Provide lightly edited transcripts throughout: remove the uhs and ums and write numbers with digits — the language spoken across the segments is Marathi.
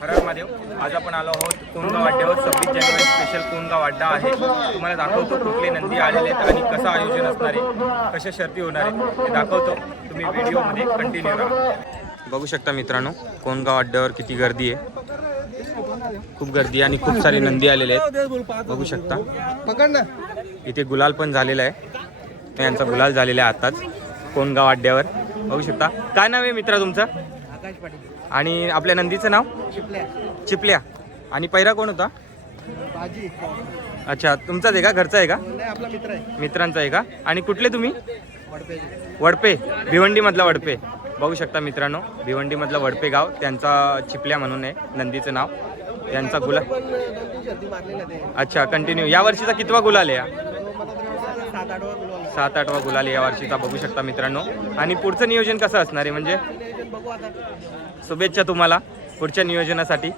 हर हर महादेव. आज आपण आलो आहोत कोणगाव अड्ड्यावर. 26 जानेवारी स्पेशल कोणगाव अड्डा आहे. तुम्हाला दाखवतो कुठले नंदी आलेले आहेत आणि कसं आयोजन असणार आहे, कशा शर्ती होणार आहे ते दाखवतो. तुम्ही व्हिडिओमध्ये कंटिन्यू राहा. बघू शकता मित्रांनो, कोणगाव अड्ड्यावर किती गर्दी आहे. खूप गर्दी आणि खूप सारे नंदी आलेले आहेत. बघू शकता इथे गुलाल पण झालेला आहे. यांचा गुलाल झालेला आहे आताच कोणगाव अड्ड्यावर. बघू शकता. काय नाव आहे मित्रा तुमचं? आकाश पाटील. आणि आपल्या नंदीचं नाव? चिपल्या. चिपल्या. आणि पैरा कोण होता? बाजी. अच्छा, तुमचाच आहे का? घरचा आहे का? नाही, आपला मित्र आहे. मित्रांचा आहे का? आणि कुठले तुम्ही? वडपे. वडपे, भिवंडीमधला वडपे. बघू शकता मित्रांनो, भिवंडीमधला वडपे गाव. त्यांचा चिपल्या म्हणून आहे नंदीचं नाव. यांचा गुलाल. अच्छा, कंटिन्यू. या वर्षीचा कितवा गुलाल आहे? 7-8वा गुलाल या वर्षीचा. बघू शकता मित्रांनो. आणि पुढचं नियोजन कसं असणार आहे म्हणजे? शुभेच्छा तुम्हाला पुढच्या नियोजनासाठी.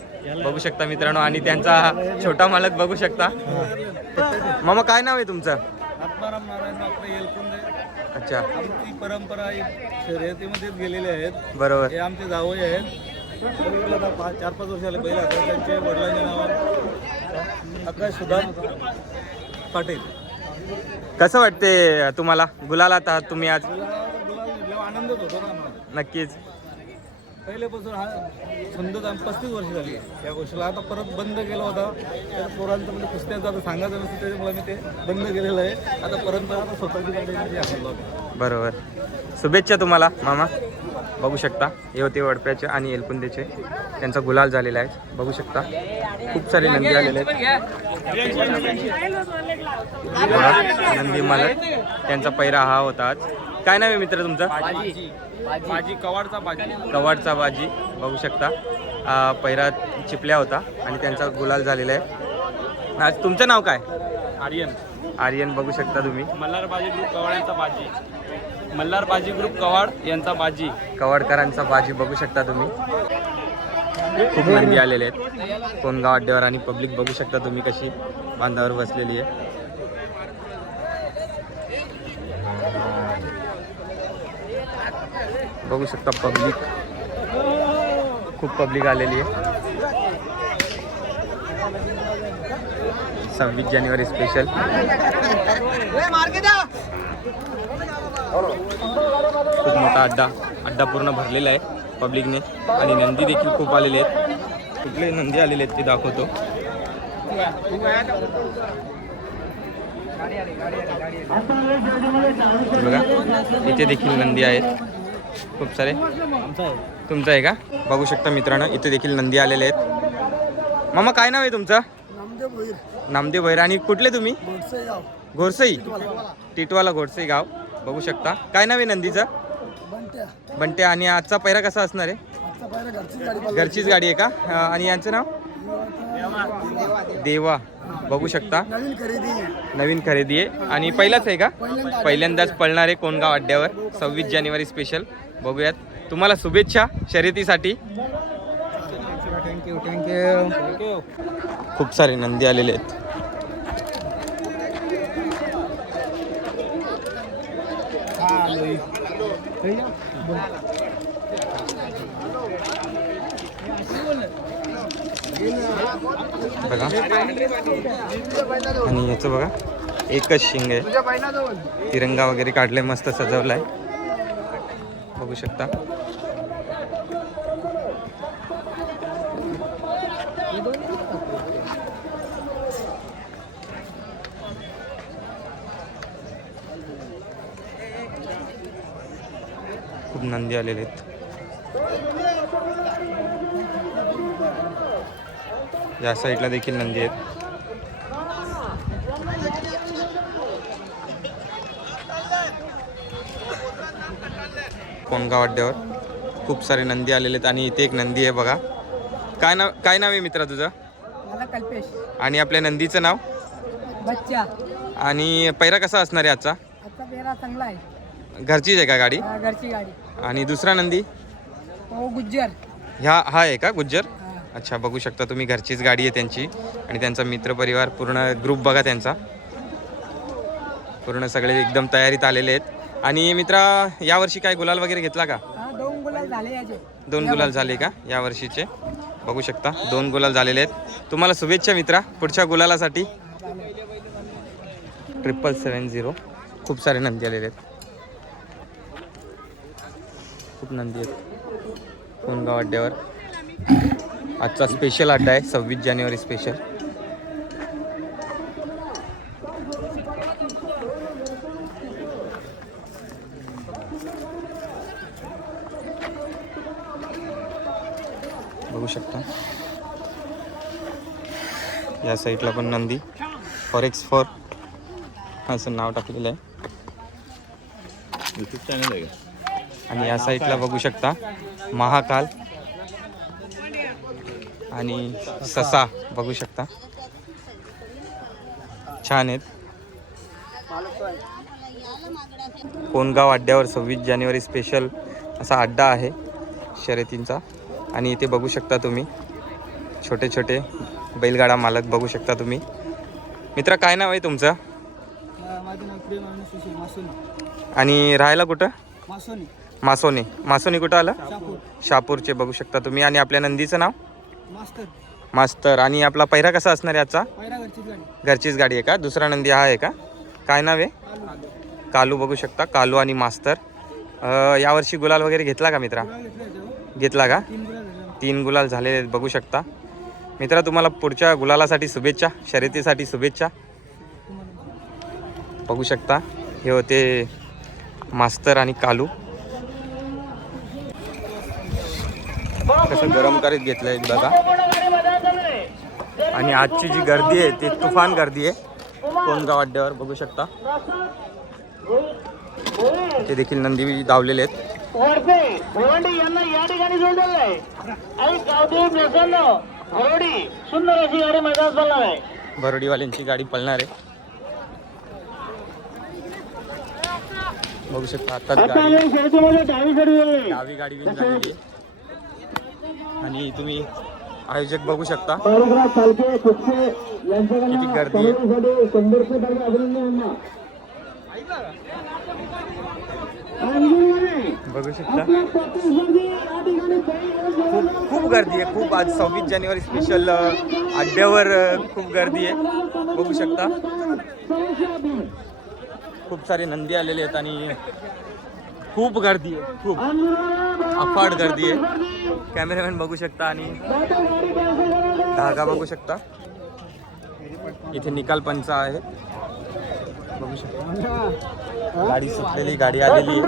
बघू शकता मित्रांनो. आणि त्यांचा छोटा मालक बघू शकता. मामा काय नाव आहे तुमचं? आत्माराम नारायण बापरे येलकुंदे. अच्छा, आमची परंपरा शर्यतीमध्येच गेलेली आहेत. बरोबर. हे आमचे जावई आहेत. 4-5 वर्षाला पहिला त्यांचे वडिलांचे नाव आकाश सुधाम पाटील. कसं वाटते तुम्हाला गुलालात आहात तुम्ही आज? आनंदच होतो ना आम्हाला. नक्कीच. पहिल्यापासून हा छंदच आम्ही 35 वर्ष झाली या गोष्टीला. आता परत बंद केला होता. तर पोरांचं म्हणजे कुस्त्यांचं आता सांगायचं नसतं, त्याच्यामुळे मी ते बंद केलेलं आहे. आता परंपरा आता स्वतःची गाडी आणलो. बरोबर. शुभेच्छा तुम्हाला मामा. बघू शकता हे होते वडप्याचे आणि एलकुंदेचे. त्यांचा गुलाल झालेला आहे. बघू शकता खूप सारे नंदी आलेले आहेत. नंदी मालक त्यांचा पैरा हा होता आज. काय नाव आहे मित्र तुमचं? बाजी. कवाडचा बाजी. कवाडचा बाजी. बघू शकता पैरा चिपल्या होता आणि त्यांचा गुलाल झालेला आहे. आज तुमचं नाव काय? आर्यन. आर्यन. बघू शकता तुम्ही. मल्हार बाजी ग्रुप कवाड यांचा बाजी. मल्हार बाजी ग्रुप कवाड यांचा बाजी. कवाडकरांचा बाजी. बघू शकता तुम्ही. खूप नंदी आलेले आहेत कोणगाव अड्ड्यावर. आणि पब्लिक बघू शकता तुम्ही कशी बांधावर बसलेली आहे. बघू शकता पब्लिक, खूप पब्लिक आलेली आहे. 26 जानेवारी स्पेशल. खूप मोठा अड्डा पूर्ण भरलेला आहे पब्लिकने. आणि नंदी देखील खूप आलेले आहेत. कुठले नंदी आलेले आहेत ते दाखवतो. बघा इथे देखील नंदी आहेत खूप सारे. तुमचं आहे का? बघू शकता मित्रांनो, इथे देखील नंदी आलेले आहेत. मामा काय नाव आहे तुमचं? नामदेव भैर. आणि कुठले तुम्ही? घोरसई. टिटवाला घोरसई गाव. बघू शकता. काय नाव आहे नंदीचं? बंट्या. आणि आजचा पैरा कसा असणार आहे? घरचीच गाडी आहे का? आणि यांचं नाव? देवा. बघू शकता नवीन खरेदी आहे. आणि पहिलाच आहे का? पहिल्यांदाच पळणार आहे कोणगाव अड्ड्यावर 26 जानेवारी स्पेशल. बघूयात. तुम्हाला शुभेच्छा शर्यतीसाठी. थँक्यू. खूप सारे नंदी आलेले आहेत. बघा. आणि याचं बघा एकच शिंग आहे. तिरंगा वगैरे काढलाय, मस्त सजवलाय. बघू शकता. खूप नंदी आलेले आहेत. या साईडला देखील नंदी आहेत. कोणगाव अड्ड्यावर खूप सारे नंदी आलेले आहेत. आणि इथे एक नंदी आहे बघा. काय नाव आहे मित्रा तुझं? कल्पेश. आणि आपल्या नंदीचं नाव? बच्चा. आणि पैरा कसा असणार आहे आजचा? आजचा पेरा चांगला आहे. घरचीच आहे का गाडी? घरची गाडी. आणि दुसरा नंदी? तो गुज्जर. हा आहे का गुज्जर? अच्छा, बघू शकता तुम्ही घरचीच गाडी आहे त्यांची आणि त्यांचा मित्रपरिवार पूर्ण ग्रुप बघा त्यांचा, पूर्ण सगळे एकदम तयारीत आलेले आहेत. आणि मित्रा यावर्षी काय गुलाल वगैरे घेतला का? 2 गुलाल झाले याचे. 2 गुलाल झाले का या वर्षीचे? बघू शकता 2 गुलाल झालेले आहेत. तुम्हाला शुभेच्छा मित्रा पुढच्या गुलालासाठी. 770 खूप सारे नंदी आलेले आहेत, खूप नंदी आहेत कोणगाव अड्ड्यावर. आजचा स्पेशल अड्डा आहे, 26 जानेवारी स्पेशल. बघू शकता या साईडला पण नंदी फॉर असं नाव टाकलेलं आहे. यूट्यूब चॅनल आहे का? आणि या साईडला बघू शकता महाकाल आणि ससा बघू शकता, छान आहेत. कोणगाव अड्ड्यावर 26 जानेवारी स्पेशल असा अड्डा आहे शर्यतींचा. आणि इथे बघू शकता तुम्ही छोटे छोटे बैलगाडा मालक बघू शकता तुम्ही. मित्रा काय नाव आहे तुमचं? माझं नाव प्रेम सुशील मासोनी. आणि राहायला कुठं? मासोनी मासोनी कुठं आलं? शापूर. शापूरचे बघू शकता तुम्ही. आणि आपल्या नंदीचं नाव? मास्टर. मास्तर. आणि आपला पहिरा कसा असणार आहे आजचा? पहिला घरचीच गाडी. घरचीच गाडी आहे का? दुसरा नंदी हा आहे का? काय नाव आहे? कालू बघू शकता, कालू आणि मास्तर. यावर्षी गुलाल वगैरे घेतला का मित्रा? घेतला का? 3 गुलाल झालेले आहेत बघू शकता. मित्रा तुम्हाला पुढच्या गुलालासाठी शुभेच्छा, शर्यतीसाठी शुभेच्छा. बघू शकता हे होते मास्तर आणि कालू. कसं गरम करीत घेतलं आहे बघा. आणि आजची जी गर्दी आहे ती तुफान गर्दी आहे कोणगाव अड्ड्यावर बघू शकता. ते देखील नंदी धावलेले आहेत. यांना या ठिकाणी जोडलेलं आहे आणि गावदेव मिळताना बरोडी सुंदर अशी गाडी मैदानात चालणार आहे. बरोडीवाल्यांची गाडी पळणार आहे बघू शकता. आताच गाडी डावी गाडी विन झालेली आहे. आणि तुम्ही आयोजक बघू शकता किती गर्दी आहे बघू शकता. खूप गर्दी आहे, खूप. आज 26 जानेवारी स्पेशल अड्ड्यावर खूप गर्दी आहे बघू शकता. खूप सारे नंदी आलेले आहेत आणि खूप गर्दी आहे, खूप अफाट गर्दी आहे. कॅमेरामॅन बघू शकता आणि धागा बघू शकता. इथे निकाल पंच आहे बघू शकता. गाडी सुटलेली, गाडी आलेली आहे.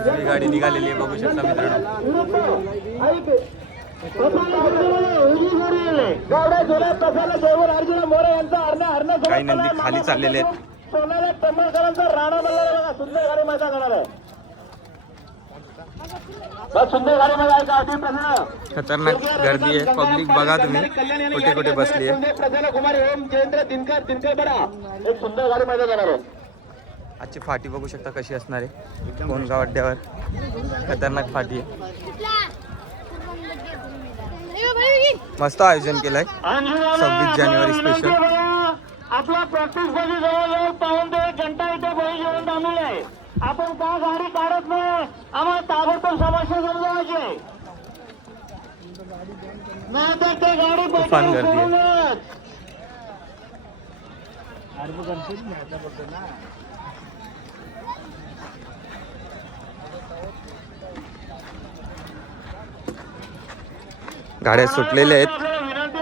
उजवी गाडी निघालेली आहे बघू शकता मित्रांनो. काही नंदी खाली चाललेले आहेत. खतरनाक गर्दी आहे, पब्लिक बघा तुम्ही कुठे कुठे बसली आहे. आजची फाटी बघू शकता कशी असणार आहे कोणगाव अड्ड्यावर. खतरनाक फाटी आहे, मस्त आयोजन केलंय 26 जानेवारी स्पेशल. आपला प्रॅक्टिस साठी जवळजवळ पाऊण ते 1 घंटा इथे बळी घेऊन थांबलेला आहे. आपण का गाडी काढत नाही, आम्हाला ताबडतोब समस्या समजावायची नाही तर ते गाडी तुफान गर्दी आहे. गाड्या सुटलेल्या आहेत,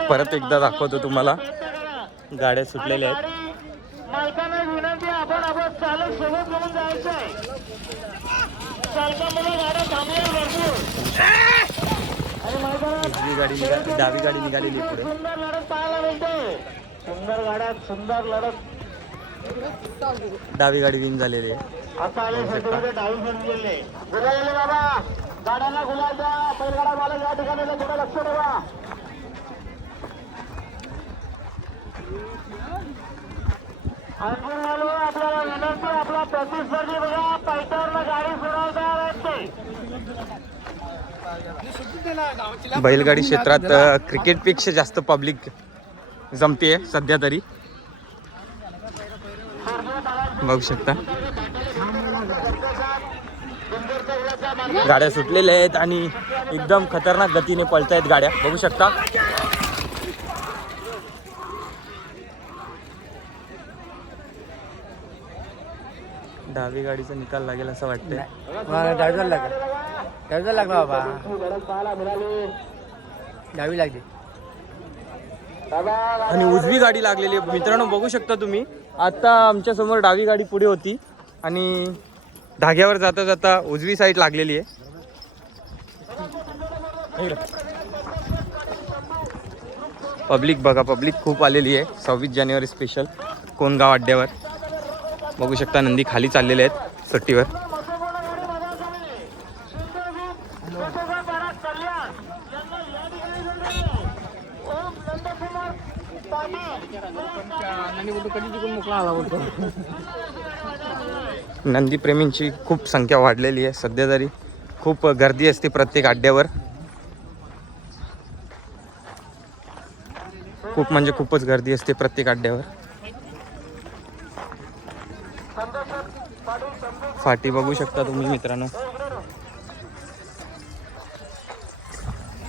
परत एकदा दाखवतो तुम्हाला. गाड्या सुटलेल्या आहेत. मालकांना विनंती, आपण चालक सोबत घेऊन जायचं आहे. चालकामध्ये गाड्या थांबल्या भरपूर. उजवी गाडी डावी गाडी निघालेली पुढे. सुंदर लढत पाहायला मिळते. सुंदर गाड्यात सुंदर लढत. डावी गाडी विन झालेली आहे. आता आले सध्या डावी बनलेले गुलाले बाबा, गाड्यांना गुलाल द्या. बैलगाडा मालक या ठिकाणी थोडं लक्ष ठेवा. अंजनवालो आपल्याला विनंती, आपला प्रतिस्पर्धी बघा पायथ्यावरनं गाडी सोडवता आहेत ते. बैलगाडी क्षेत्रात क्रिकेटपेक्षा जास्त पब्लिक जमते सध्या तरी, बघू शकता. गाड्या सुटलेल्या आहेत आणि एकदम खतरनाक गतीने पळतायत गाड्या, बघू शकता. डावी गाडीचा निकाल लागेल असं वाटतंय. डावी लागला बाबा, डावी लागली. आणि उजवी गाडी लागलेली आहे मित्रांनो, बघू शकता तुम्ही. आता आमच्या समोर डावी गाडी पुढे होती आणि धाग्यावर जाता जाता उजवी साईड लागलेली आहे. पब्लिक बघा, पब्लिक खूप आलेली आहे 26 जानेवारी स्पेशल कोणगाव अड्ड्यावर. बघू शकता नंदी खाली चाललेले आहेत सुट्टीवर. नंदी प्रेमींची खूप संख्या वाढलेली आहे सध्या तरी. खूप गर्दी असते प्रत्येक अड्ड्यावर, खूप म्हणजे खूपच गर्दी असते प्रत्येक अड्ड्यावर. फाटी बघू शकता तुम्ही मित्रांनो,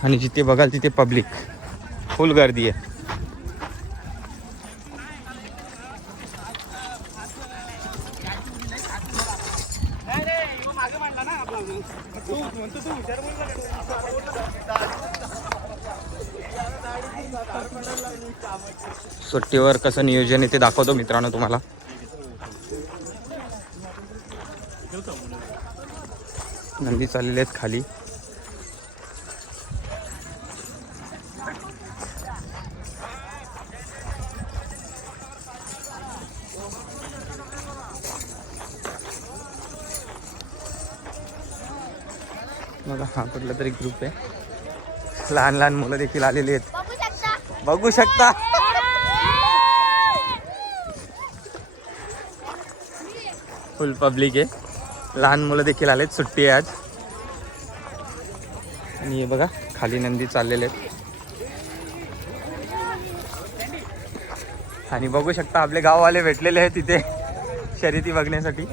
आणि जिथे बघाल तिथे पब्लिक फुल गर्दी आहे. सुट्टीवर कसं नियोजन आहे ते दाखवतो मित्रांनो तुम्हाला. नंदी चाललेले आहेत खाली. बघा हा कुठला तरी ग्रुप आहे, लहान लहान मुलं देखील आलेली आहेत, बघू शकता. फुल पब्लिक आहे, लहान मुलं देखील आलेत, सुट्टी आहे आज. आणि हे बघा खाली नंदी चाललेले आहेत. आणि बघू शकता आपले गाववाले भेटलेले आहेत तिथे शर्यती बघण्यासाठी.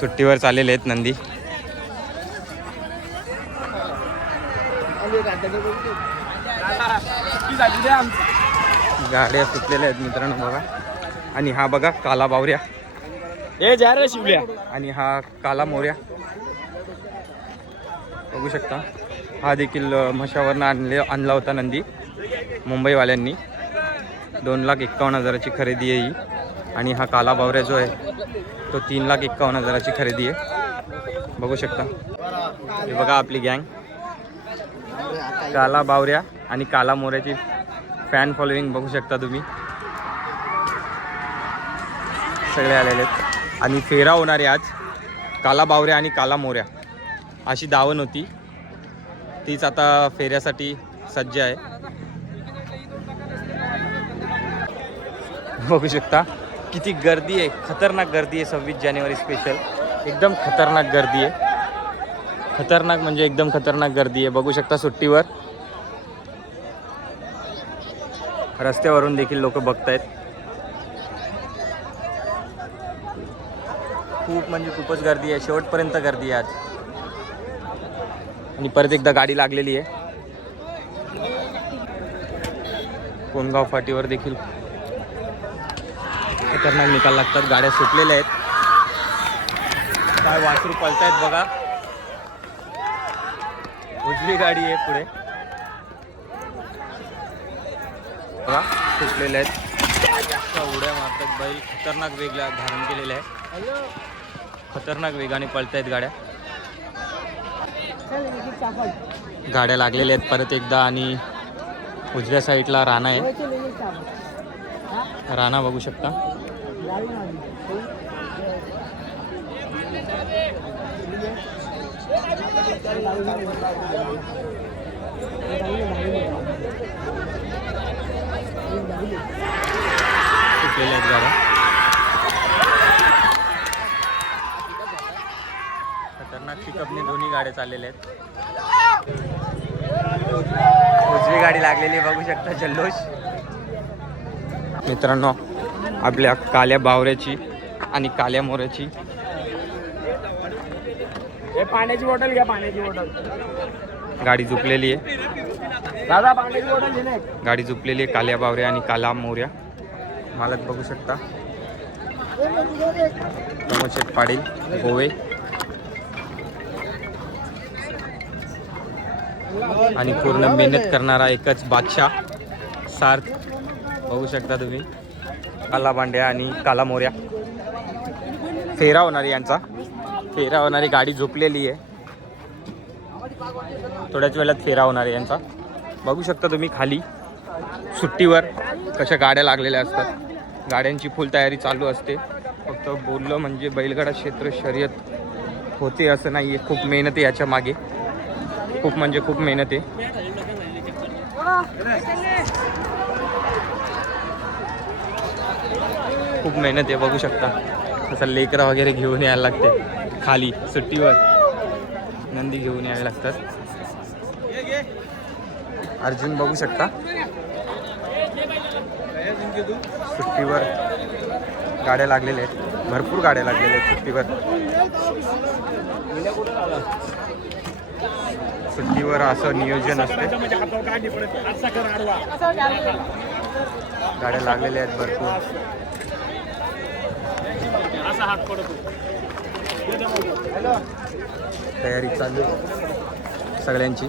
सुट्टीवर चाललेले आहेत नंदी. गाड्या सुटलेल्या आहेत मित्रांनो बघा. आणि हा बघा काला बावऱ्या, आणि हा काला मोऱ्या बघू शकता. हा देखील म्हशावरनं आणला होता नंदी मुंबईवाल्यांनी. 2,51,000ची खरेदी आहे ही. आणि हा काला बावऱ्या जो आहे तो 3,51,000ची खरेदी आहे, बघू शकता. हे बघा आपली गँग काला बावऱ्या आणि काला मोऱ्याची फॅन फॉलोईंग बघू शकता तुम्ही. सगळे आलेले आहेत. आणि फेरा होणार आहे आज काला बावऱ्या आणि काला मोऱ्या अशी दावण होती, तीच आता फेऱ्यासाठी सज्ज आहे, बघू शकता. किती गर्दी आहे, खतरनाक गर्दी आहे 26 जानेवारी स्पेशल. एकदम खतरनाक गर्दी आहे, खतरनाक म्हणजे एकदम खतरनाक गर्दी आहे, बघू शकता. सुट्टीवर रस्त्यावरून देखील लोक बघतायत. खूप म्हणजे खूपच गर्दी आहे, शेवटपर्यंत गर्दी आहे आज. आणि परत एकदा गाडी लागलेली आहे कोणगाव फाटीवर देखील. खतरनाक निकाल लागतात, गाड्या सुटलेल्या आहेत. काय वासरू पळतायत बघा. उजवी गाडी आहे पुढे बघा, सुटलेल्या आहेत. उड्या मारतात बैल, खतरनाक वेग धारण केलेला आहे. खतरनाक वेगाने पळतायत गाड्या. गाड्या लागलेल्या आहेत परत एकदा. आणि उजव्या साईडला राणा आहे, राणा बघू शकता. सुटलेल्या आहेत गाड्या. खतरनाक पिकअपने दोन्ही गाड्या चाललेल्या आहेत. उजवी गाडी लागलेली आहे, बघू शकता जल्लोष. मित्रांनो, आपल्या काल्या बावऱ्याची आणि काल्या मोऱ्याची पाण्याची बॉटल घ्या, पाण्याची बॉटल. गाडी झुपलेली आहे. दादा पाण्याची बॉटल घेणे. गाडी झुपलेली आहे काल्या बावऱ्या आणि काला मोऱ्या. मालक बघू शकता प्रमोद शेठ पाटील गोवे आणि पूर्ण मेहनत करणारा एकच बादशाह सार्थ बघू शकता तुम्ही. काला बांड्या आणि काला मोऱ्या. फेरा होणारी यांचा, फेरा होणारी गाडी झोपलेली आहे. थोड्याच वेळात फेरा होणार आहे यांचा. बघू शकता तुम्ही खाली सुट्टीवर कशा गाड्या लागलेल्या असतात. गाड्यांची फुल तयारी चालू असते. फक्त बोललं म्हणजे बैलगाडा क्षेत्र शर्यत होते असं नाही आहे. खूप मेहनत आहे याच्या मागे, खूप म्हणजे खूप मेहनत आहे. खूप मेहनत आहे बघू शकता. तसं लेकरं वगैरे घेऊन यायला लागते खाली सुट्टीवर. नंदी घेऊन यावे लागतात. अर्जुन बघू शकता सुट्टीवर गाड्या लागलेल्या आहेत. भरपूर गाड्या लागलेल्या आहेत सुट्टीवर. सुट्टीवर असं नियोजन असते. गाड्या लागलेल्या आहेत भरपूर. तयारी चालू आहे सगळ्यांची.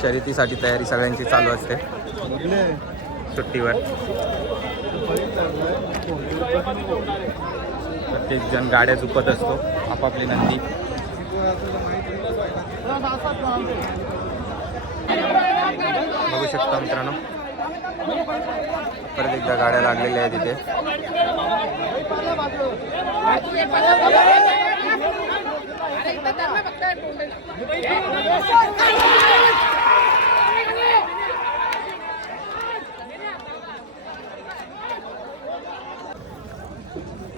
शर्यतीसाठी तयारी सगळ्यांची चालू असते सुट्टीवर. प्रत्येक जण गाड्या झुपत असतो आपापली नंदी. बघू शकता मित्रांनो, परत एकदा गाड्या लागलेल्या आहेत तिथे.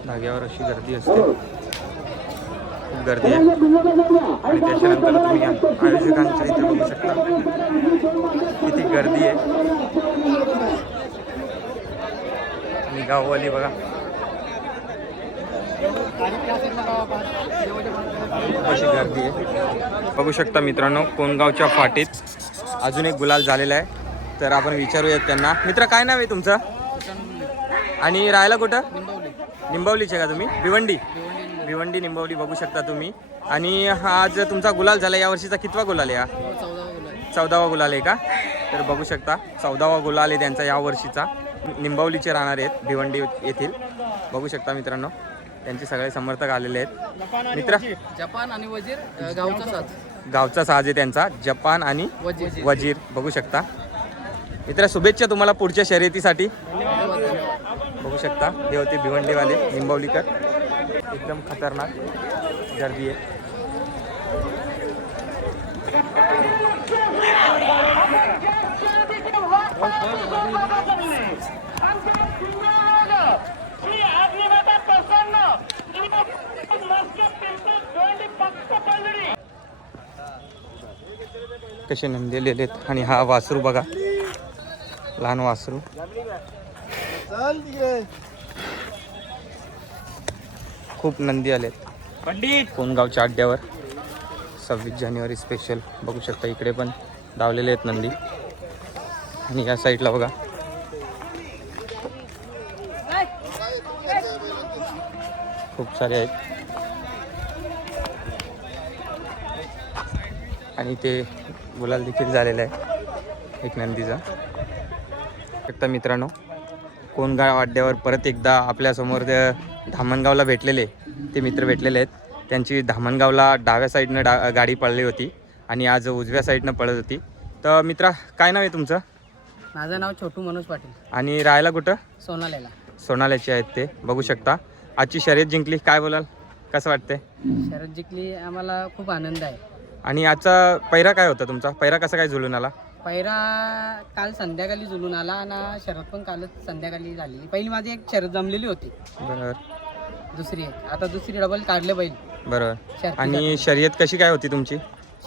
धाग्यावर अशी गर्दी असते, खूप गर्दी आहे. आणि त्याच्यानंतर तुम्ही आयोजकांच्या इथे बघू शकता किती गर्दी आहे. आणि गाववाली बघा कशी गर्दी आहे. बघू शकता मित्रांनो, कोणगावच्या फाटीत अजून एक गुलाल झालेला आहे. तर आपण विचारूयात त्यांना. मित्र, काय नाव आहे तुमचं आणि राहायला कुठं? निंबवलीचे का तुम्ही? भिवंडी निंबवली बघू शकता तुम्ही. आणि हा आज तुमचा गुलाल झाला, या वर्षीचा कितवा गुलाल आहे हा? 14वा गुलाल आहे का? तर बघू शकता 14वा गुलाल आहे त्यांचा या वर्षीचा. निंबवलीचे राहणार आहेत भिवंडी येथील. बघू शकता मित्रांनो, त्यांचे सगळे समर्थक आलेले आहेत. मित्र, जपान आणि वजीर गावचा साज आहे त्यांचा, जपान आणि वजीर बघू शकता. मित्र, शुभेच्छा तुम्हाला पुढच्या शर्यतीसाठी. बघू शकता हे होते भिवंडीवाले निंबवलीकर. एकदम खतरनाक गर्दी आहे. कसे नंदी आलेले आहेत. आणि हा वासरू बघा, लहान वासरू. खूप नंदी आलेत कोणगावच्या अड्ड्यावर. 26 जानेवारी स्पेशल बघू शकता. इकडे पण धावलेले आहेत नंदी. आणि या साईडला बघा खूप सारे आहेत. आणि ते गुलाल देखील झालेला आहे एक नंदीचा. फक्त मित्रांनो, कोणगाव अड्ड्यावर परत एकदा आपल्यासमोर धामणगावला भेटलेले ते मित्र भेटलेले आहेत. त्यांची धामणगावला डाव्या साईडनं गाडी पळली होती आणि आज उजव्या साईडनं पळत होती. तर मित्रा, काय नाव आहे तुमचं? माझं नाव छोटू मनोज पाटील. आणि राहायला कुठं? सोनाल्याला. सोनाल्याचे आहेत ते बघू शकता. आजची शर्यत जिंकली, काय बोलाल? कसं वाटतंय? शरद जिंकली आम्हाला खूप आनंद आहे. आणि आजचा पैरा काय होता तुमचा? पैरा कसा काय जुळून आला? पहिला काल संध्याकाळी जुलून आला आणि शरद पण कालच संध्याकाळी झालेली. पहिली माझी एक शरद जमलेली होती, बरोबर दुसरी एक, आता दुसरी डबल काढले बैल. बरोबर. शर्ती आणि शर्यत कशी काय होती तुमची?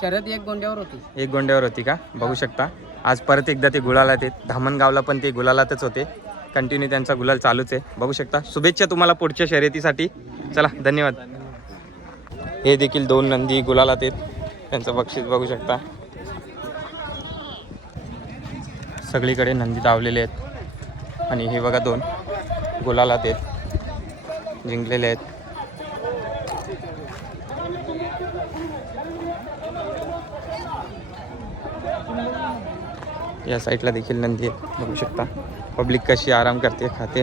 शरद एक गोंड्यावर होती. एक गोंड्यावर होती का? बघू शकता आज परत एकदा ते गुलालात आहेत. धामणगावला पण ते गुलालातच होते. कंटिन्यू त्यांचा गुलाल चालूच आहे. बघू शकता. शुभेच्छा तुम्हाला पुढच्या शर्यतीसाठी. चला धन्यवाद. हे देखील 2 नंदी गुलालात आहेत. त्यांचं बक्षीस बघू शकता. सगळीकडे नंदी धावलेले आहेत आणि हे बघा 2 गुलालात आहेत, जिंकलेले आहेत. या साईडला देखील नंदी आहेत. बघू शकता पब्लिक कशी आराम करते, खाते.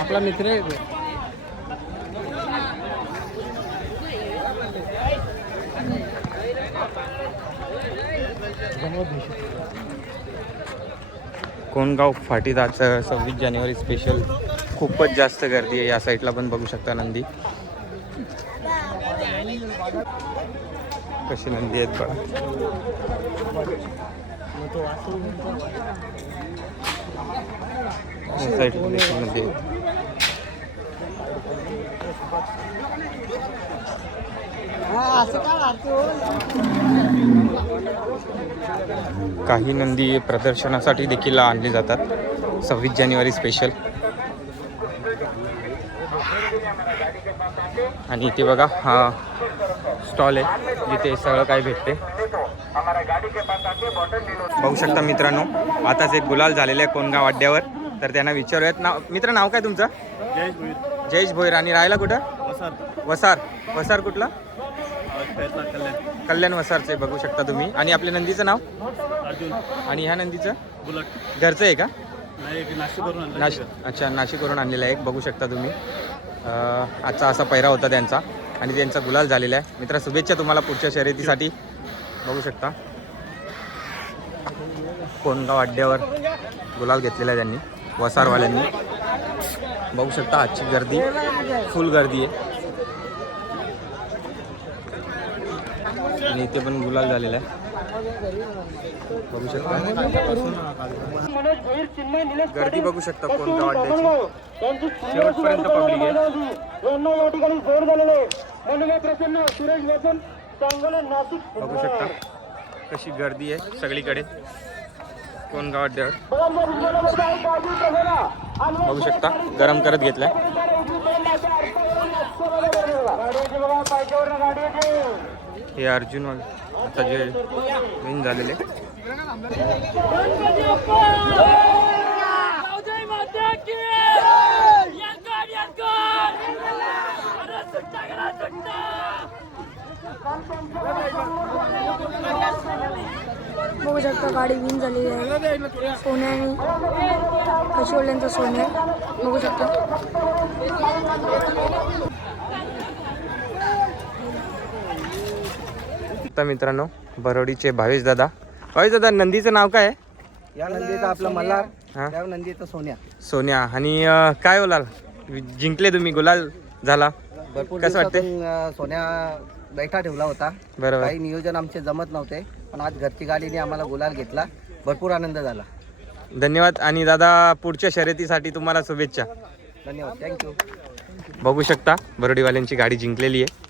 आपला मित्र आहे. कोणगाव फाटीदाचं 26 जानेवारी स्पेशल खूपच जास्त गर्दी आहे. या साईडला पण बघू शकता नंदी कशी नंदी आहेत बघा. या साईडला देखील नंदी आहेत. काही नंदी प्रदर्शनासाठी देखील आणले जातात 26 जानेवारी स्पेशल. आणि इथे बघा हा स्टॉल आहे जिथे सगळं काय भेटते. बघू शकता मित्रांनो, आताच एक गुलाल झालेला आहे कोणगाव अड्ड्यावर. तर त्यांना विचारूयात. नाव काय तुमचं? जयेश भोईर. आणि राहायला कुठं? वसार कुठला? कल्याण वसारचे. बघू शकता तुम्ही. आणि आपल्या नंदीचं नाव? आणि ह्या नंदीचं घरचं आहे का? अच्छा, नाशिकवरून आणलेलं आहे. बघू शकता तुम्ही. आजचा असा पैरा होता त्यांचा आणि त्यांचा गुलाल झालेला आहे. मित्रा शुभेच्छा तुम्हाला पुढच्या शर्यतीसाठी. बघू शकता कोणगाव अड्ड्यावर गुलाल घेतलेला आहे त्यांनी, वसारवाल्यांनी. बघू शकता आजची गर्दी फुल गर्दी आहे. आणि इथे पण गुलाल झालेला आहे. बघू शकता गर्दी. बघू शकता कोणगाव अड्ड्याची शेवटपर्यंत पब्लिक आहे. बघू शकता कशी गर्दी आहे सगळीकडे कोणगाव अड्ड्यावर. बघू शकता गरम करत घेतलाय. हे अर्जुन आता जे विन झालेले. बघू शकता गाडी विन झालेली आहे. सोन्याने कशिवल्यांचा सोन्या बघू शकता. आता मित्रांनो बरोडीचे भावेश दादा नंदीचं नाव काय आहे? या नंदीचा आपला मल्हार, हा? त्या नंदीचा सोन्या. सोन्या. आणि काय बोलाल, जिंकले तुम्ही, गुलाल झाला, भरपूर कसं वाटतंय? दिवसातून सोन्या बैठा ठेवला होता. बरोबर. काही नियोजन आमचे जमत नव्हते, पण आज घरची गाडीने आम्हाला गुलाल घेतला. भरपूर आनंद झाला. धन्यवाद. आणि दादा पुढच्या शर्यतीसाठी तुम्हाला शुभेच्छा. धन्यवाद. थँक्यू. बघू शकता बरोडीवाल्यांची गाडी जिंकलेली आहे.